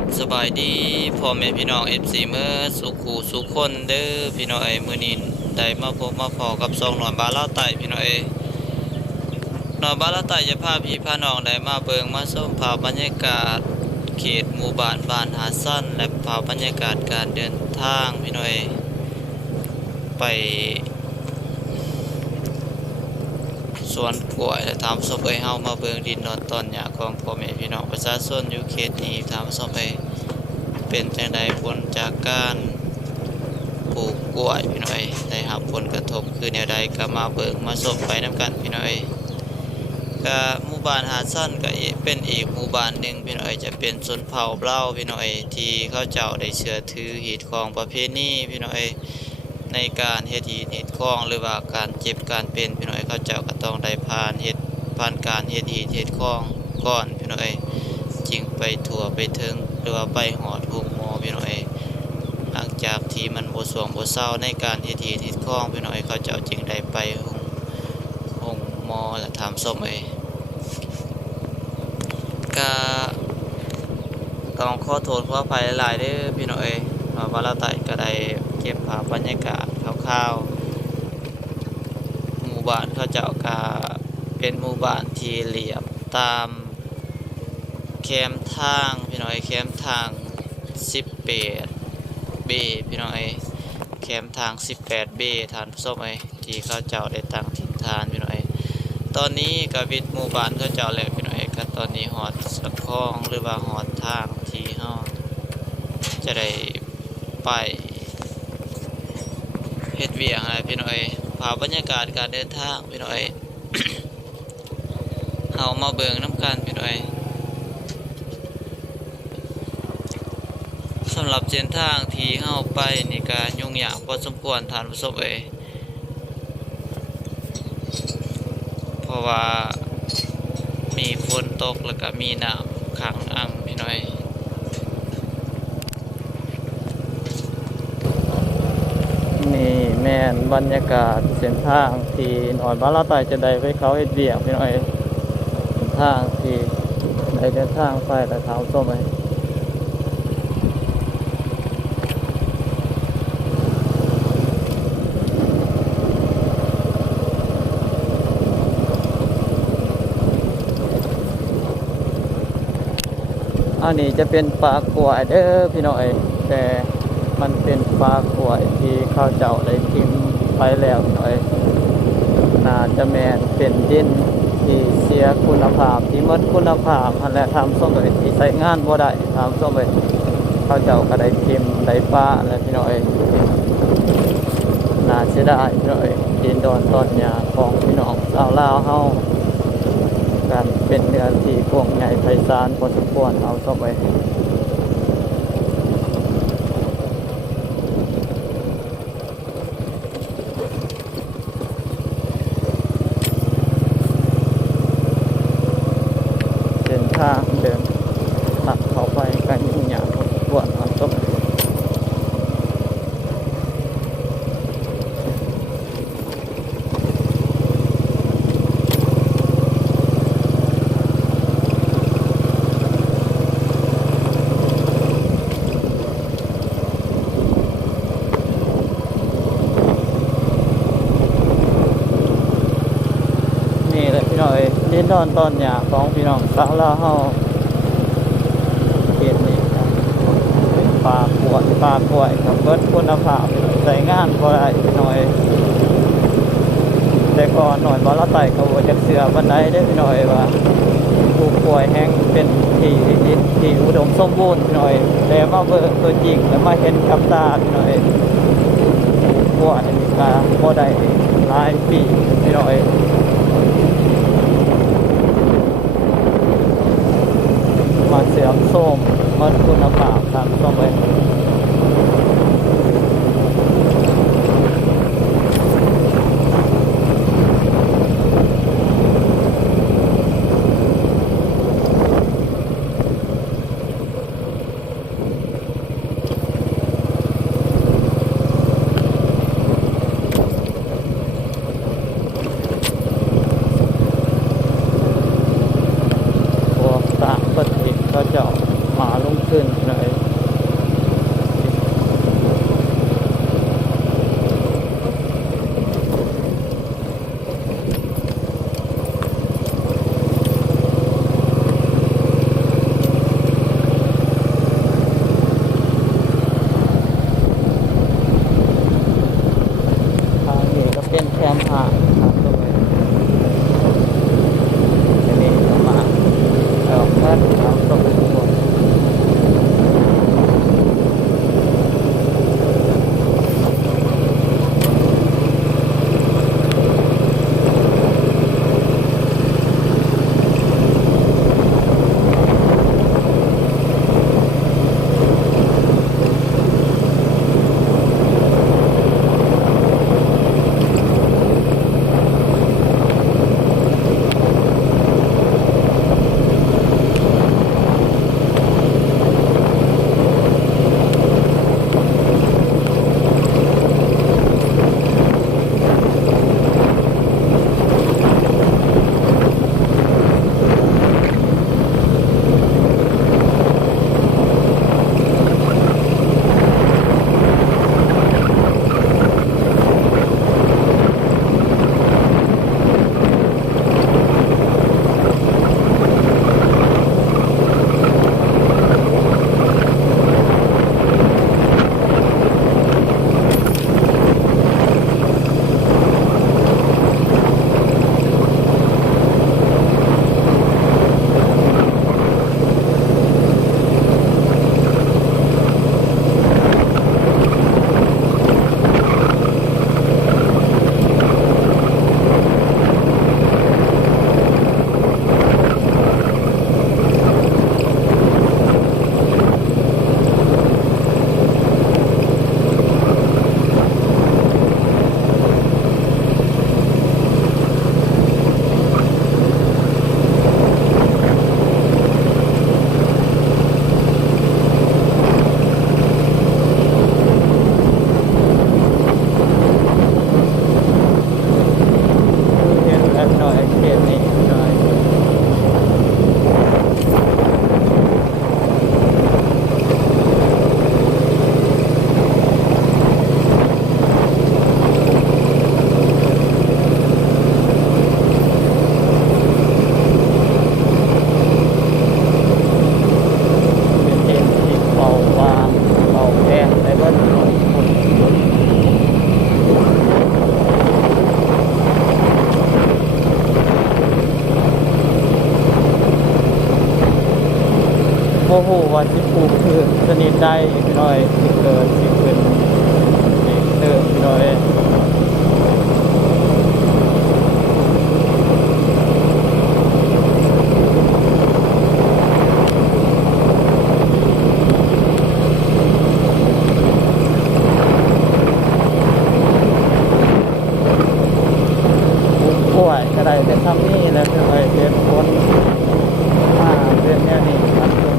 บสบายดีพ่อแม่พี่น้องFCเมื่อสุคนเด้อพี่น้องมื้อนี้ได้มาพบมาพอกับซองหนอนบาลาวไต่พี่น้องหนอนบาลาวไต่จะพาพี่พาน้องได้มาเบิ่งมาชมภาพบรรยากาศเขตหมู่บ้านหาดสั้นและภาพบรรยากาศการเดินทางพี่น้องไปสวนกล้วยและทำส้มเฮามาเบิ่งดินนอนตอนหญ้าของพ่อแม่พี่น้องประชาชนอยู่เขตนี้ทำส้มเป็นจังใดผลจากการปลูกกล้วยพี่น้อยได้รับผลกระทบคือแนวใดก็มาเบิ่งมาส้มไปน้ำกันพี่น้อยก็หมู่บ้านหาดสั้นก็เป็นอีกหมู่บ้านหนึ่งพี่น้อยจะเป็นชนเผ่าเล่าพี่น้อยที่เขาเจ้าได้เชื่อถือหีดของประเพณีพี่น้อยในการเฮ็ดหีดเฮ็ดคล้องหรือว่าการเจ็บการเป็นพี่น้อยเขาเจ้าก็ต้องได้ผ่านการเฮ็ดหีดเฮ็ดคล้องก่อนพี่น้อยจึงไปทั่วไปถึงหรือว่าไปหอดหุงหมอพี่น้อยหลังจากที่มันบ่สวงบ่เศร้าในการเฮ็ดหีดเฮ็ดคล้องพี่น้อยเขาเจ้าจึงได้ไปหุงหมอและทำส้มก็ต้องขอโทษขออภัยหลายๆเด้อพี่น้อยว่าเราไต่ก็ได้เก็บภาพบรรยากาศคร่าวๆหมู่บ้านเขาเจ้าก็เป็นหมู่บ้านที่เรียบตามแคมทางพี่น้อยแคมทาง18เบพี่น้อยแคมทาง18เบฐานส้มที่เขาเจ้าได้ตั้งถิ่นฐานพี่น้อยตอนนี้ก็วิทย์หมู่บ้านเขาเจ้าแล้วพี่น้อยก็ตอนนี้หอดสะคลองหรือว่าหอดทางที่เฮาจะได้ไปเฮ็ดเวียงอะไรพี่น้อยภาพบรรยากาศการเดินทางพี่น้อย เฮามาเบิ่งน้ำกันพี่น้อยสำหรับเส้นทางที่เฮาไปนี่ก็ยุ่งยากพอสมควรท่านผู้ชมเพราะว่ามีฝนตกแล้วก็มีน้ำขังอังพี่น้อยนี่แม่นบรรยากาศเส้นทางที่หน่อยบ้านเราไต่จะได้ไปเขาเฮ็ดเวียงพี่น้อยเส้นทางที่ได้เดินทางไปแต่เท้าส้มอันนี้จะเป็นปลากล้วยเด้อพี่น้อยแต่มันเป็นปลากล้วยที่ข้าวเจ้าได้ทิมไปแล้วพี่น้อยน่าจะแม่นเป็นดินที่เสียคุณภาพที่หมดคุณภาพนั่นแหละทำส้มที่ใช้งานบ่ได้ทำส้มข้าวเจ้าก็ได้ทิมได้ปลาแล้วพี่น้อยน่าเสียดายพี่น้อยดินดอนต้นหญ้าของพี่น้องชาวลาวเฮากันเป็นเนื้อที่กว้างใหญ่ไพศาลพอสมควรเอาส้มทางเดินตัดเข้าไปกันยุ่งยากพอสมควรครับนี่แหละพี่น้องดินดอนตอนหญ้าของพี่น้องสาวลาวเฮาเขตนี้เป็นปลากล้วยกับเบิดคุณภาพใส่งานบ่ได้พี่น้อยแต่ก่อนหน่อยบ่ละไต่เขาจักเสือบันไดได้พี่น้อยว่าปลูกกล้วยแห้งเป็นที่ดินที่อุดมสมบูรณ์พี่น้อยแล้วมาเบิ่งตัวจริงแล้วมาเห็นกับตาพี่น้อยกล้วยนี่ก็บ่ได้หลายปีพี่น้อยมาเสื่อมโทรมมันคุณภาพทางส้มพวกต่างประเทศเขาจะมาลงทุนนะ บ่ฮู้ว่าสิปลูกพืชชนิดใดพี่น้อยสิเกิดสิขึ้นนี่พี่น้อยก็ได้แต่ทำนี่แล้วจะไปเป็นคนมาเป็นแค่นี้ครับ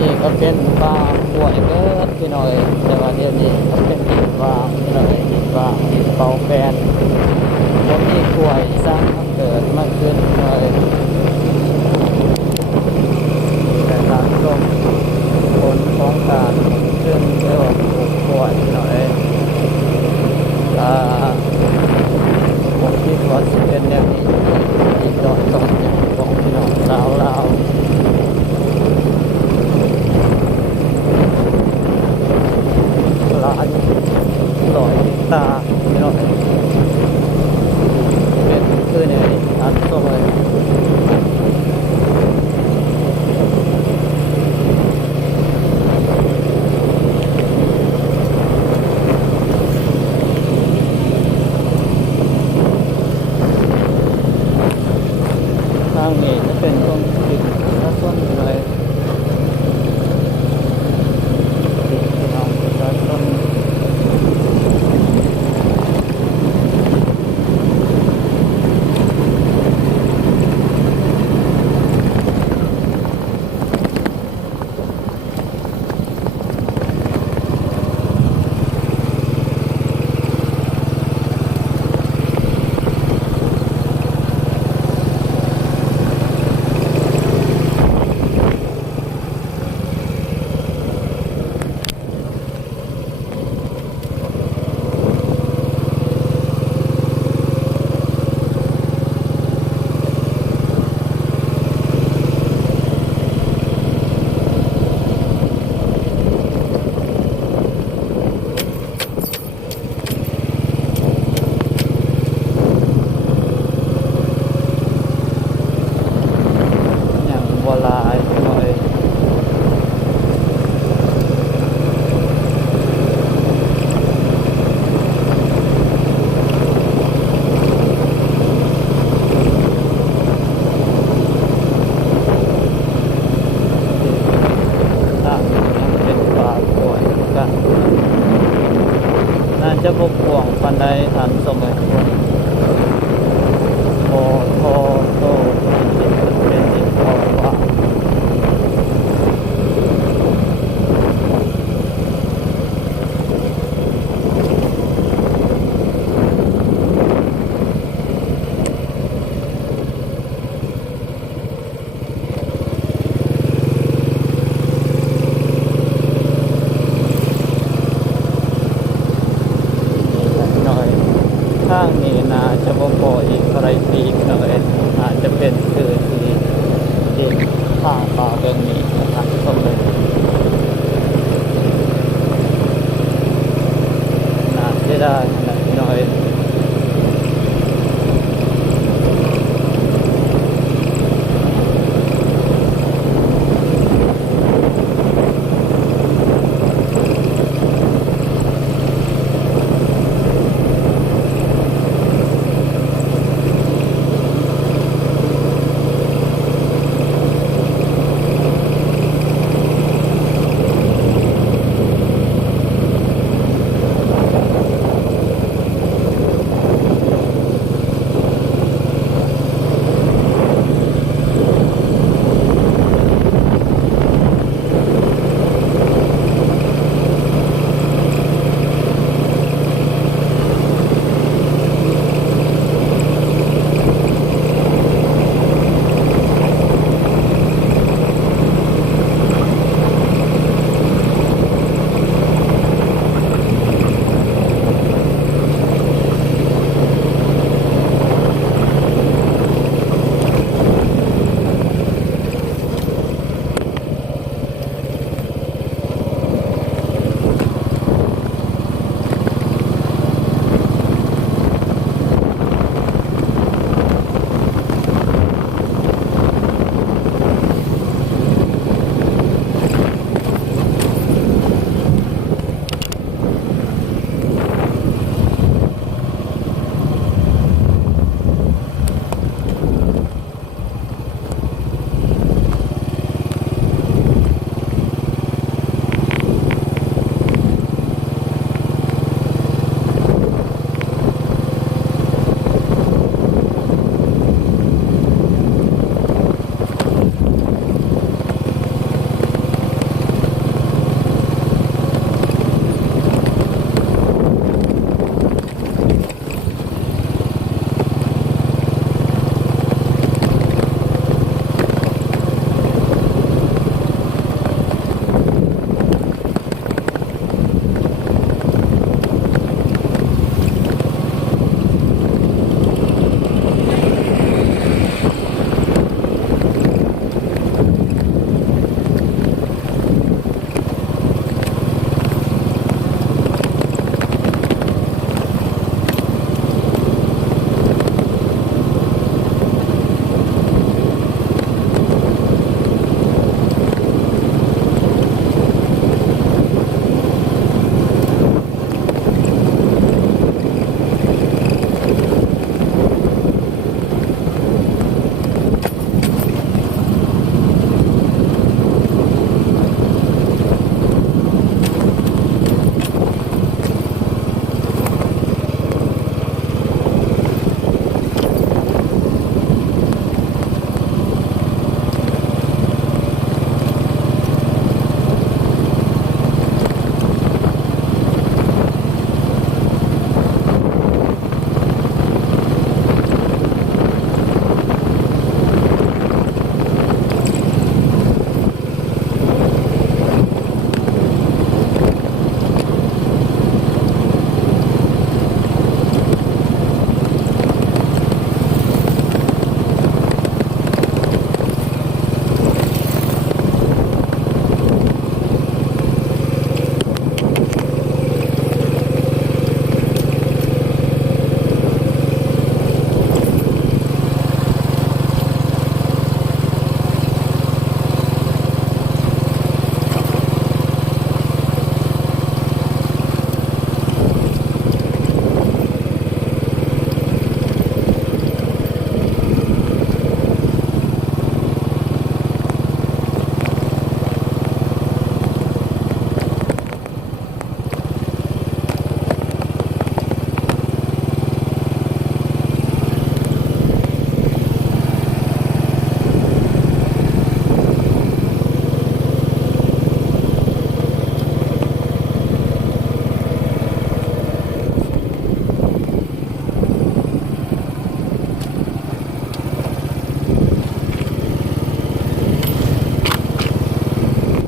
นี่ก็เป็นฟาร์มกล้วยเบิดพี่น้อยแต่ว่าเดี๋ยวนี้ก็เป็นฟาร์มพี่น้อยฟาร์มเป่าแปนบ่มีกล้วยสร้างเกิดมาขึ้นเลยแต่ทางตรงผลของการขึ้นเรียกว่าปลูกกล้วยพี่น้อยผมคิดว่าสิเป็นอย่างนี้อีกดอกต้นของพี่น้องลาวหลายหล่อยตาพี่น้องเป็นคือในอันตรงเลยทางนี้จะเป็นตรงดินและต้นเลย น่าจะบกพร่องปานใดทานสมัยคนโอโทโตดินมันเป็นดินพอว่าหน่อยข้างนี้น่าจะบ่พออีกอะไรปีกหน่อยอาจจะเป็นคือที่ดินข้างป่าเรื่องนี้นะครับสมัยน่าจะได้หน่อย